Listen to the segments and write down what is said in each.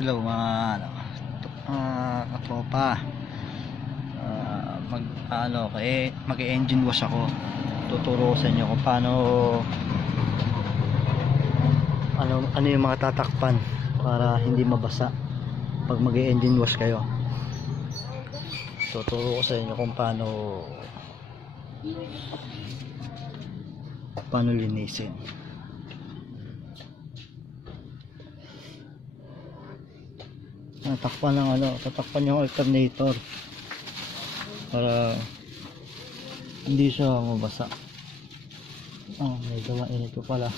Hello mga katropa. Mag-engine wash ako. Tuturo ko sa inyo kung paano ano yung mga tatakpan para hindi mabasa pag mag-engine wash kayo. Tuturo ko sa inyo kung paano linisin. Tatakpan yung alternator para hindi siya mabasa. Medyo mainit ko pala.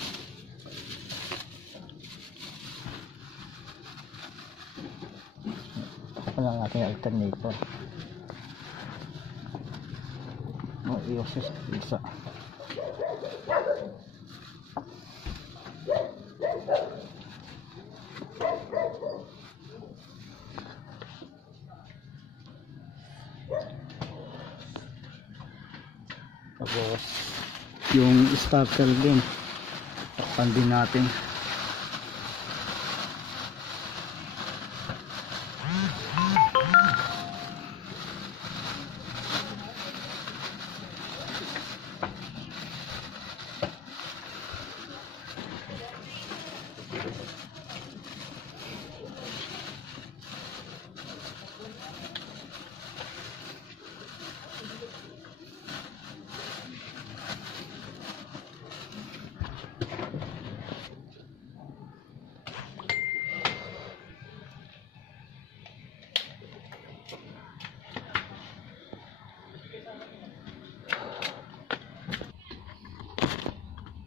Tatakpan lang natin yung alternator. Iwas sa isa. Tapos yung starter din takpan din natin.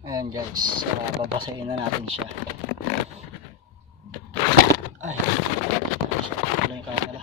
Ayan guys, babasahin na natin siya. Ay, wala yung camera.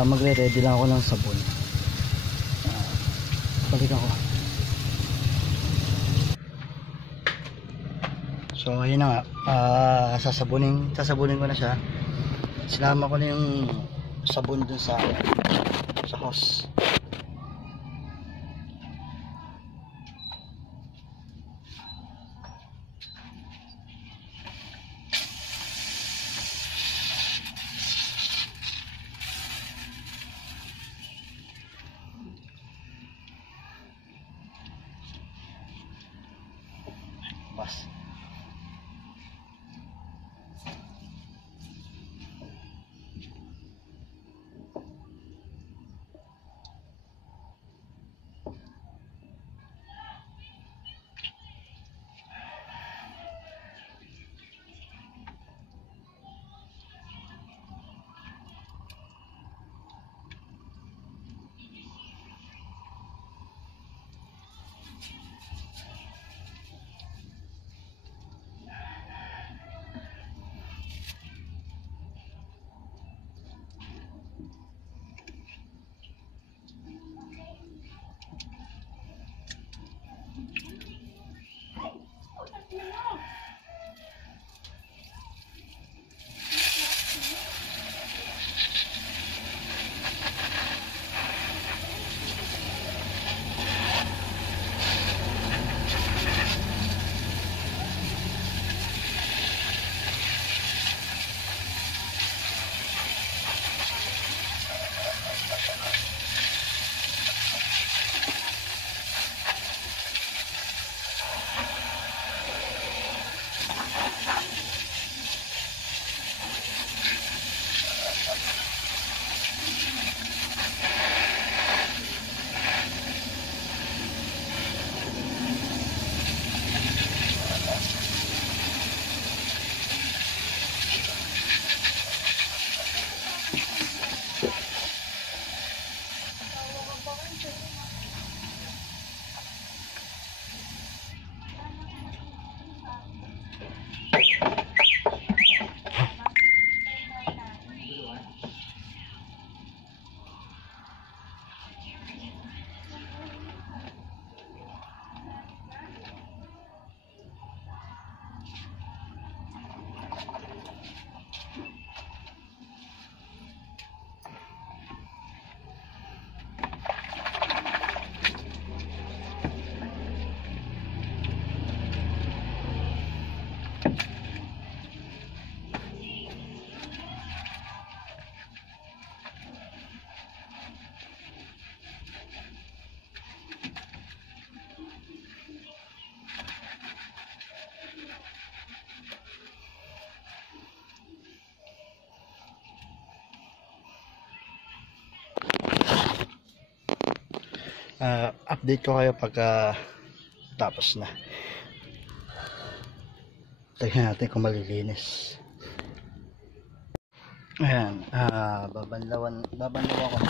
Magre-ready lang ako ng sabon. Balik ako. So ayun na nga, sasabunin ko na siya. Sinama ko na yung sabon dun sa hose. Bas. Update ko kayo pagka tapos na. Tignan natin kung malilinis. Ayan, babanlawan ko na sabon dyan.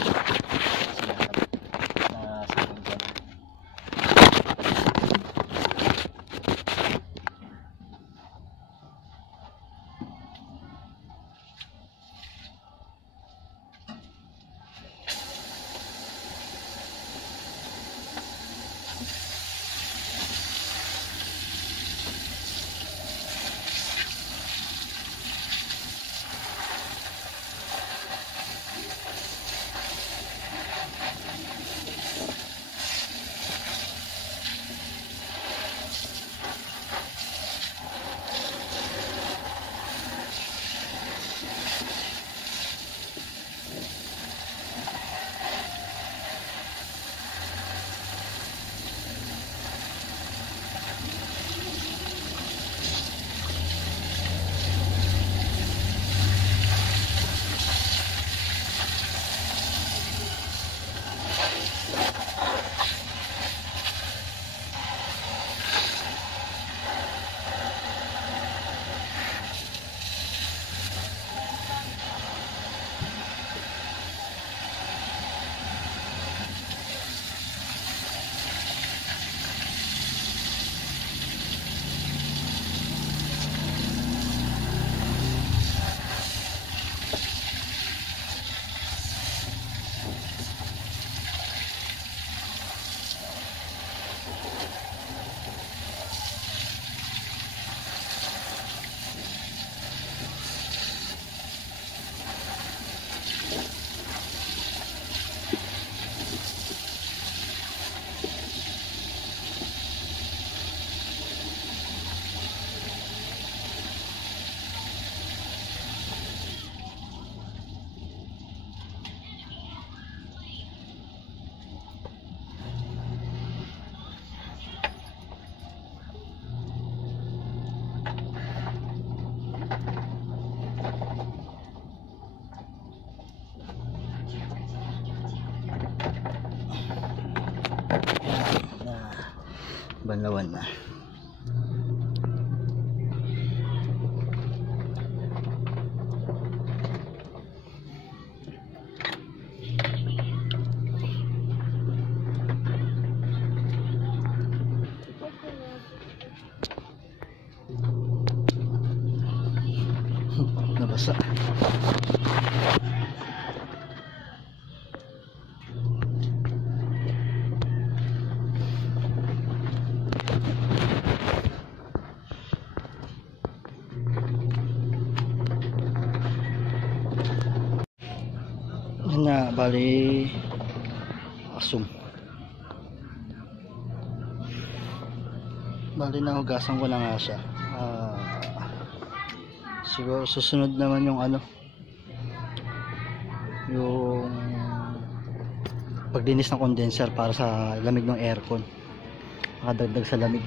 Banlawan na. Nabasa. Na bali asum bali nahugasan ko na nga siya. Siguro susunod naman yung yung paglinis ng condenser para sa lamig ng aircon, makadagdag sa lamig.